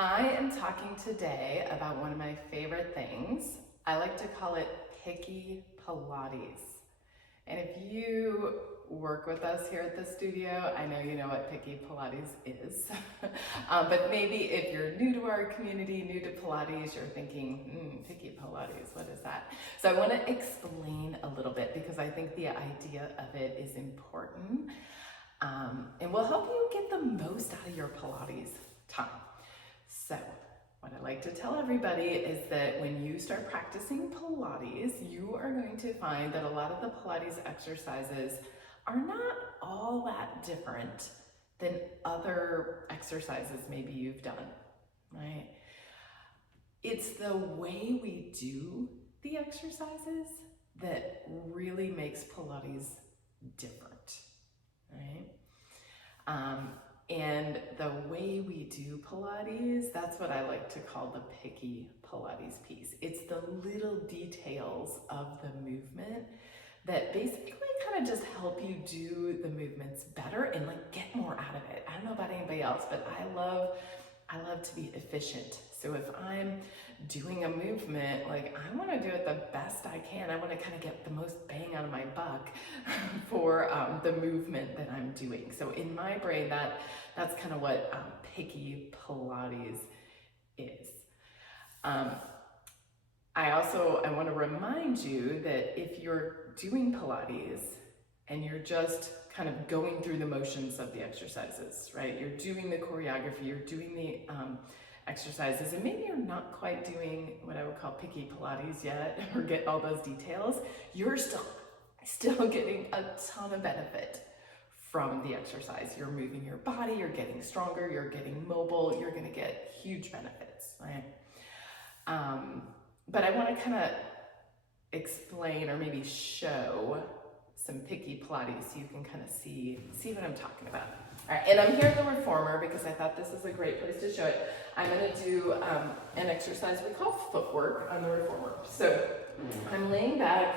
I am talking today about one of my favorite things. I like to call it Picky Pilates. And if you work with us here at the studio, I know you know what Picky Pilates is. But maybe if you're new to our community, new to Pilates, you're thinking, Picky Pilates, what is that? So I want to explain a little bit because I think the idea of it is important and will help you get the most out of your Pilates time. So, what I like to tell everybody is that when you start practicing Pilates, you are going to find that a lot of the Pilates exercises are not all that different than other exercises maybe you've done, right? It's the way we do the exercises that really makes Pilates different, right? And the way we do Pilates, that's what I like to call the Picky Pilates piece. It's the little details of the movement that basically kind of just help you do the movements better and like get more out of it. I don't know about anybody else, but I love to be efficient. So if I'm doing a movement, like I want to do it the best I can. I want to kind of get the most bang out of my buck for the movement that I'm doing. So in my brain, that's kind of what Picky Pilates is. I want to remind you that if you're doing Pilates and you're just kind of going through the motions of the exercises, right? You're doing the choreography, you're doing the exercises, and maybe you're not quite doing what I would call Picky Pilates yet, or get all those details, you're still getting a ton of benefit from the exercise. You're moving your body, you're getting stronger, you're getting mobile, you're gonna get huge benefits, right? But I wanna kind of explain or maybe show some Picky Pilates so you can kind of see what I'm talking about. All right, and I'm here at the Reformer because I thought this is a great place to show it. I'm going to do an exercise we call footwork on the Reformer. So I'm laying back,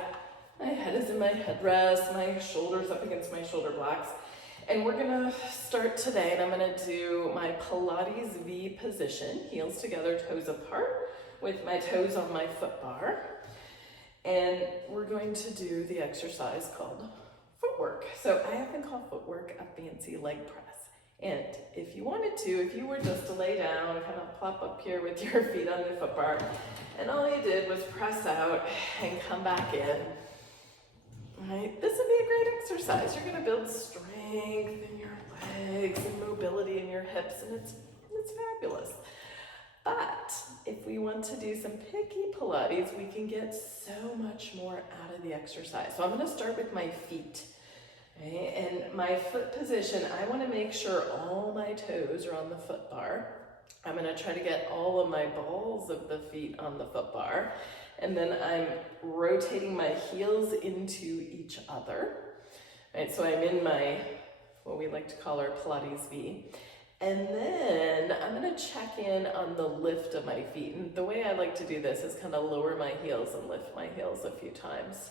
my head is in my headrest, my shoulders up against my shoulder blocks, and we're going to start today, and I'm going to do my Pilates V position, heels together, toes apart, with my toes on my foot bar. And we're going to do the exercise called footwork. So I often call footwork a fancy leg press. And if you wanted to, if you were just to lay down, kind of plop up here with your feet on the foot bar, and all you did was press out and come back in, right? This would be a great exercise. You're gonna build strength in your legs and mobility in your hips, and it's fabulous. But if we want to do some Picky Pilates, we can get so much more out of the exercise. So I'm going to start with my feet. Okay? And my foot position, I want to make sure all my toes are on the foot bar. I'm going to try to get all of my balls of the feet on the foot bar. And then I'm rotating my heels into each other. Right? So I'm in my, what we like to call our Pilates V. And then I'm gonna check in on the lift of my feet. And the way I like to do this is kind of lower my heels and lift my heels a few times.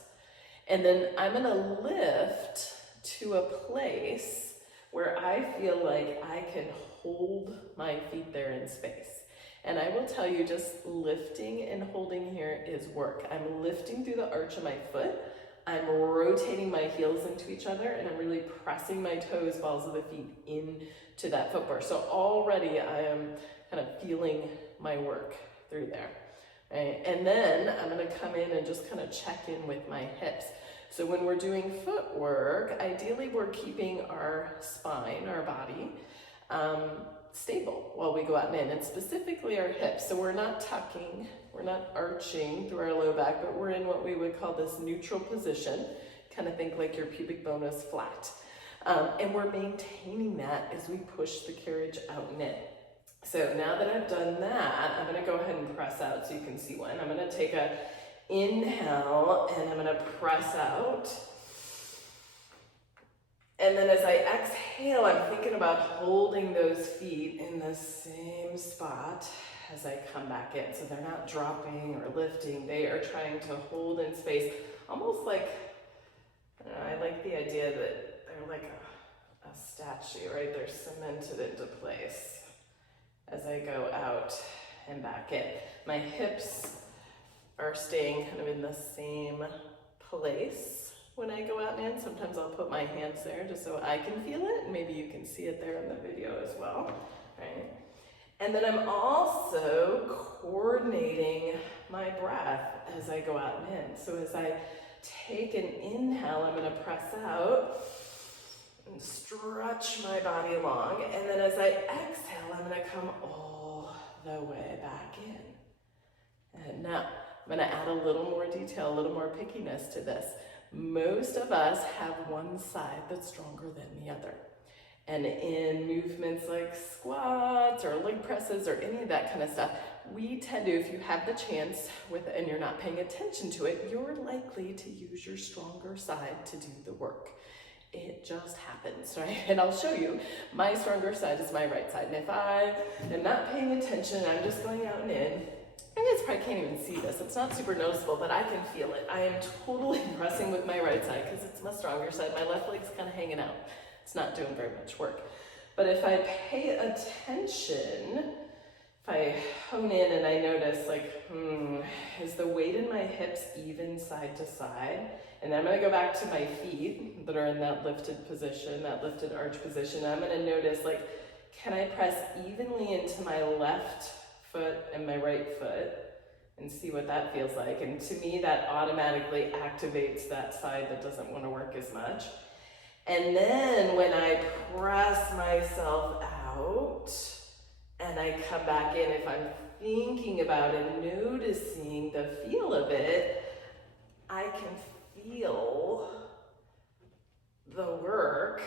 And then I'm gonna lift to a place where I feel like I can hold my feet there in space. And I will tell you, just lifting and holding here is work. I'm lifting through the arch of my foot. I'm rotating my heels into each other, and I'm really pressing my toes, balls of the feet into that foot bar. So already I am kind of feeling my work through there. Right? And then I'm going to come in and just kind of check in with my hips. So when we're doing footwork, ideally we're keeping our spine, our body, stable while we go out and in, and specifically our hips. So we're not tucking, we're not arching through our low back, but we're in what we would call this neutral position. Kind of think like your pubic bone is flat. And we're maintaining that as we push the carriage out and in. So now that I've done that, I'm going to go ahead and press out so you can see one. I'm going to take a inhale and I'm going to press out. And then as I exhale, I'm thinking about holding those feet in the same spot as I come back in. So they're not dropping or lifting. They are trying to hold in space, almost like, I like the idea that they're like a statue, right? They're cemented into place as I go out out and back in. My hips are staying kind of in the same place when I go out and in. Sometimes I'll put my hands there just so I can feel it, and maybe you can see it there in the video as well, right? And then I'm also coordinating my breath as I go out and in. So as I take an inhale, I'm gonna press out and stretch my body long. And then as I exhale, I'm gonna come all the way back in. And now I'm gonna add a little more detail, a little more pickiness to this. Most of us have one side that's stronger than the other. And in movements like squats or leg presses or any of that kind of stuff, we tend to, if you have the chance and you're not paying attention to it, you're likely to use your stronger side to do the work. It just happens, right? And I'll show you, my stronger side is my right side. And if I am not paying attention, I'm just going out and in, you guys probably can't even see this. It's not super noticeable, but I can feel it. I am totally pressing with my right side because it's my stronger side. My left leg's kind of hanging out. It's not doing very much work. But if I pay attention, if I hone in and I notice like, is the weight in my hips even side to side? And then I'm gonna go back to my feet that are in that lifted position, that lifted arch position. I'm gonna notice like, can I press evenly into my left foot and my right foot and see what that feels like? And to me, that automatically activates that side that doesn't want to work as much. And then when I press myself out and I come back in, if I'm thinking about and noticing the feel of it, I can feel the work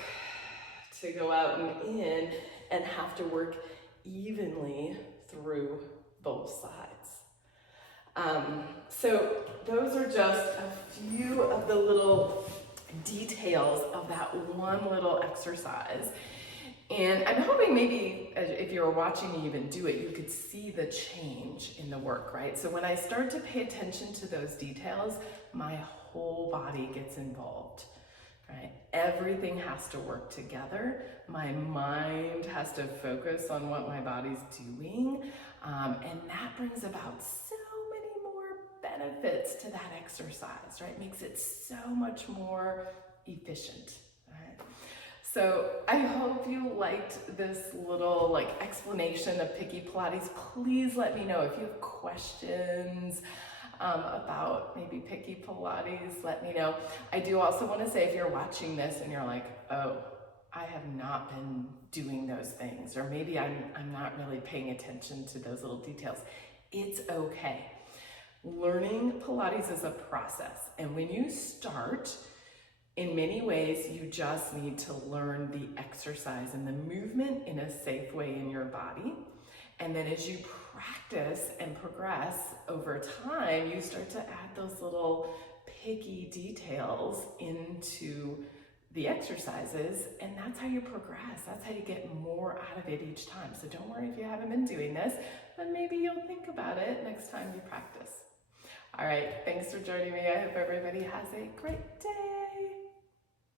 to go out and in and have to work evenly through both sides. So those are just a few of the little details of that one little exercise. And I'm hoping maybe if you were watching me even do it, you could see the change in the work, right? So when I start to pay attention to those details, my whole body gets involved, right? Everything has to work together. My mind has to focus on what my body's doing. And that brings about so many more benefits to that exercise, right? Makes it so much more efficient, right? So I hope you liked this little explanation of Picky Pilates. Please let me know if you have questions about maybe Picky Pilates, let me know. I do also want to say, if you're watching this and you're like, oh, I have not been doing those things, or maybe I'm not really paying attention to those little details, it's okay. Learning Pilates is a process, and when you start, in many ways, you just need to learn the exercise and the movement in a safe way in your body. And then as you practice and progress over time, you start to add those little picky details into the exercises, and that's how you progress. That's how you get more out of it each time. So don't worry if you haven't been doing this, but maybe you'll think about it next time you practice. All right, thanks for joining me. I hope everybody has a great day.